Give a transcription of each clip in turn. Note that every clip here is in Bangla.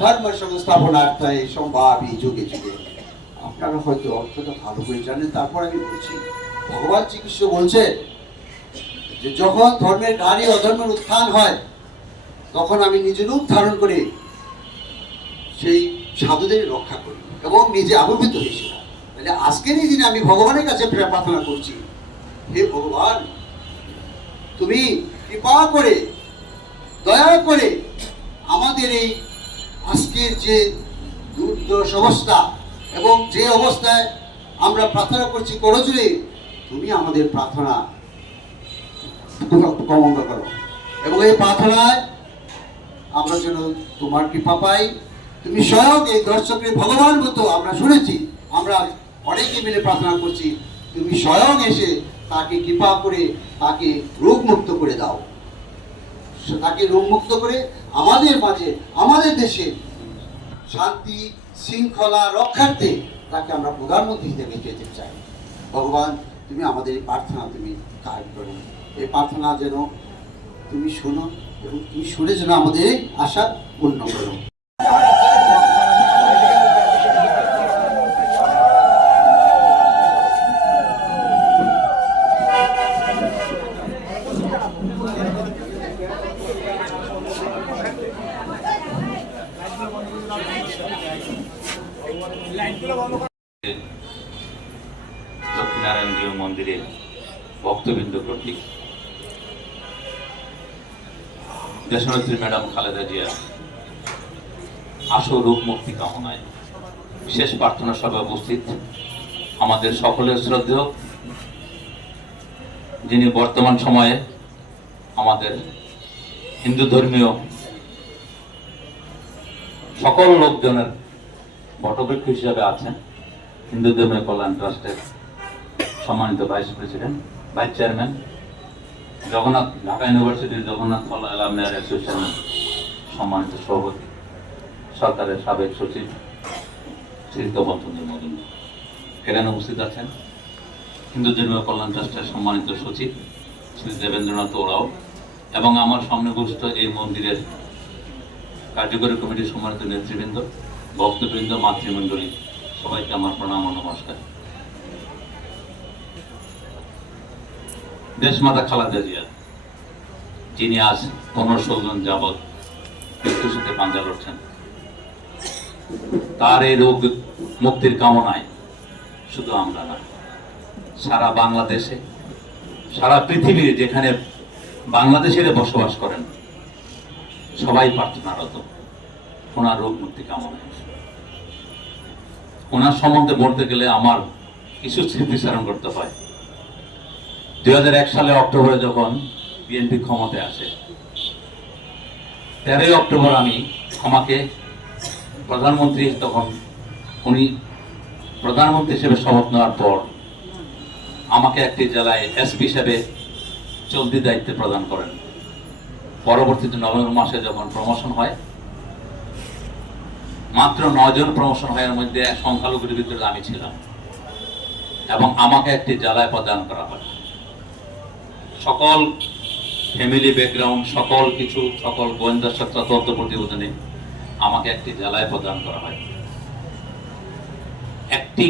ধর্ম সংস্থাপনার্থায় সম্ভাবী যুগে যুগে। আপনারা হয়তো অর্থটা ভালো করে জানেন, তারপর আমি বলছি, ভগবান বলছে যে যখন ধর্মের নারী অধর্মের উত্থান হয়, তখন আমি নিজের রূপ ধারণ করে সেই সাধুদের রক্ষা করি এবং নিজে আবির্ভূত হয়েছিলাম তাহলে আজকের এই দিনে আমি ভগবানের কাছে প্রার্থনা করছি, হে ভগবান, তুমি কৃপা করে, দয়া করে আমাদের এই আজকের যে দুর্দশ অবস্থা এবং যে অবস্থায় আমরা প্রার্থনা করছি করজুড়ে, তুমি আমাদের প্রার্থনা কমঙ্গ করো। এবং এই প্রার্থনায় আমরা যেন তোমার কৃপা পাই। তুমি স্বয়ং এই দর্শকের ভগবান মতো আমরা শুনেছি, আমরা অনেকে মিলে প্রার্থনা করছি, তুমি স্বয়ং এসে তাকে কৃপা করে তাকে রোগ মুক্ত করে দাও। তাকে রোগ মুক্ত করে আমাদের মাঝে, আমাদের দেশে শান্তি, শৃঙ্খলা রক্ষার্থে তাকে আমরা প্রধানমন্ত্রী হিসেবে যেতে চাই। ভগবান, তুমি আমাদের এই প্রার্থনা তুমি কাজ করো। এই প্রার্থনা যেন তুমি শোনো এবং তুমি শুনে যেন আমাদের আশা পূর্ণ করো। লক্ষ্মীনারায়ণ জিউ মন্দিরে ভক্তবৃন্দ কর্তৃক দেশনেত্রী ম্যাডাম খালেদা জিয়া আশু রূপ মুক্তি কামনায় বিশেষ প্রার্থনা সভায় উপস্থিত। আমাদের সকলের শ্রদ্ধেয়, যিনি বর্তমান সময়ে আমাদের হিন্দু ধর্মীয় সকল লোকজনের বটবৃক্ষ হিসাবে আছেন। হিন্দু ধর্মের কল্যাণ ট্রাস্টের সম্মানিত vice president, vice chairman, Jagannath, Dhaka ইউনিভার্সিটির জগন্নাথ ফল অ্যালামনার অ্যাসোসিয়েশনের সম্মানিত সভাপতি, সরকারের সাবেক সচিব শ্রী তপনচন্দ্র মদন। এখানে উপস্থিত আছেন হিন্দু ধর্মীয় কল্যাণ ট্রাস্টের সম্মানিত সচিব শ্রী দেবেন্দ্রনাথ ওরাও এবং আমার সামনে উপস্থিত এই মন্দিরের কার্যকরী কমিটির সম্মানিত নেতৃবৃন্দ, ভক্তবৃন্দ, মাতৃমণ্ডলী সবাইকে আমার প্রণাম নমস্কার। দেশমাতা খালাদা জিয়া, যিনি আজ পনেরো ষোলো জন যাবৎ মৃত্যুর সাথে পাঞ্জা লড়ছেন। তার এই রোগ মুক্তির কামনায় শুধু আমরা না, সারা বাংলাদেশে, সারা পৃথিবীর যেখানে বাংলাদেশের বসবাস করেন, সবাই প্রার্থনারত, ওনার রোগ মুক্তি কামনায়। ওনার সম্বন্ধে বলতে গেলে আমার কিছু স্মৃতিচারণ করতে হয়। দু হাজার এক সালে অক্টোবরে যখন বিএনপি ক্ষমতায় আসে, তেরোই অক্টোবর আমি আমাকে প্রধানমন্ত্রী তখন উনি প্রধানমন্ত্রী হিসেবে শপথ নেওয়ার পর আমাকে একটি জেলায় এসপি হিসেবে চলতি দায়িত্বে প্রদান করেন। পরবর্তীতে নভেম্বর মাসে যখন প্রমোশন হয় মাত্র নজন প্রমোশন এর মধ্যে সংখ্যালঘুর ভিতরে আমি ছিলাম। এবং আমাকে একটি জেলায় প্রদান করা হয়। সকল ফ্যামিলি ব্যাকগ্রাউন্ড, সকল কিছু, সকল গোয়েন্দা সত্তা, তথ্য প্রতিবেদনে আমাকে একটি জেলায় প্রদান করা হয়। একটি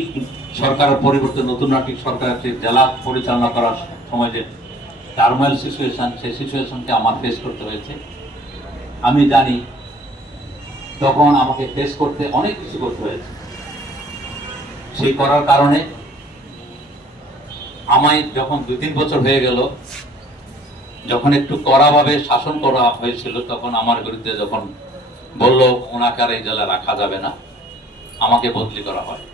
সরকারের পরিবর্তে নতুন একটি সরকার, একটি জেলা পরিচালনা করার সময় যে টার্মাইল সিচুয়েশন সেই সিচুয়েশনকে আমার ফেস করতে হয়েছে। আমি জানি তখন আমাকে ফেস করতে অনেক কিছু করতে হয়েছে। সেই করার কারণে আমায় যখন দুই তিন বছর হয়ে গেল, যখন একটু কড়াভাবে শাসন করা হয়েছিল, তখন আমার বিরুদ্ধে যখন বলল, ওনাকে আর এই জেলা রাখা যাবে না, আমাকে বদলি করা হয়।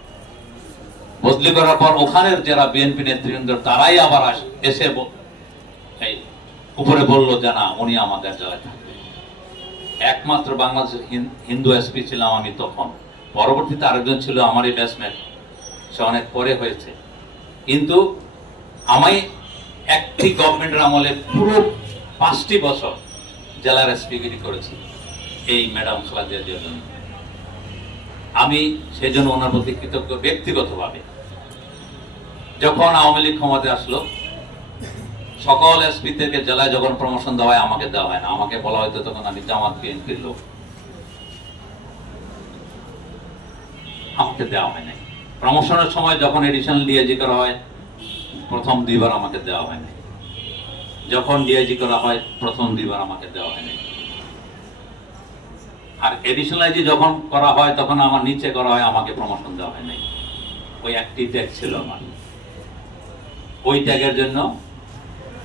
বদলি করার পর ওখানের যারা বিএনপি নেতৃবৃন্দ, তারাই আবার এসে উপরে বলল যে, না, উনি আমাদের জেলায় থাকবে একমাত্র বাংলাদেশের হিন- হিন্দু এসপি ছিলাম আমি তখন। পরবর্তীতে আরেকজন ছিল আমারই ব্যাচমেট সে অনেক পরে হয়েছে। কিন্তু আমি একটি গভর্নমেন্টের আমলে পুরো পাঁচটি বছর জেলার এসপিগিরি করেছি এই ম্যাডাম খালাদিয়া জন্য। আমি সেই জন্য ওনার প্রতি কৃতজ্ঞ ব্যক্তিগতভাবে। যখন আওয়ামী লীগ ক্ষমতায় আসলো সকল থেকে জেলায় যখন প্রমোশন দেওয়া হয়, আমাকে দেওয়া হয় না। আমাকে বলা হয়তো তখন আমি জামাত বিএনপির লোক। আমাকে দেওয়া হয় নাই। প্রমোশনের সময় যখন এডিশনাল ডিআইজি করা হয়, প্রথম দুইবার আমাকে দেওয়া হয় নাই। যখন ডিআইজি করা হয়, প্রথম দুইবার আমাকে দেওয়া হয় নাই। আর এডিশনাল আইজি যখন করা হয়, তখন আমার নিচে করা হয়, আমাকে প্রমোশন দেওয়া হয় নাই। ওই একটি ট্যাগ ছিল আমার। ওই ট্যাগের জন্য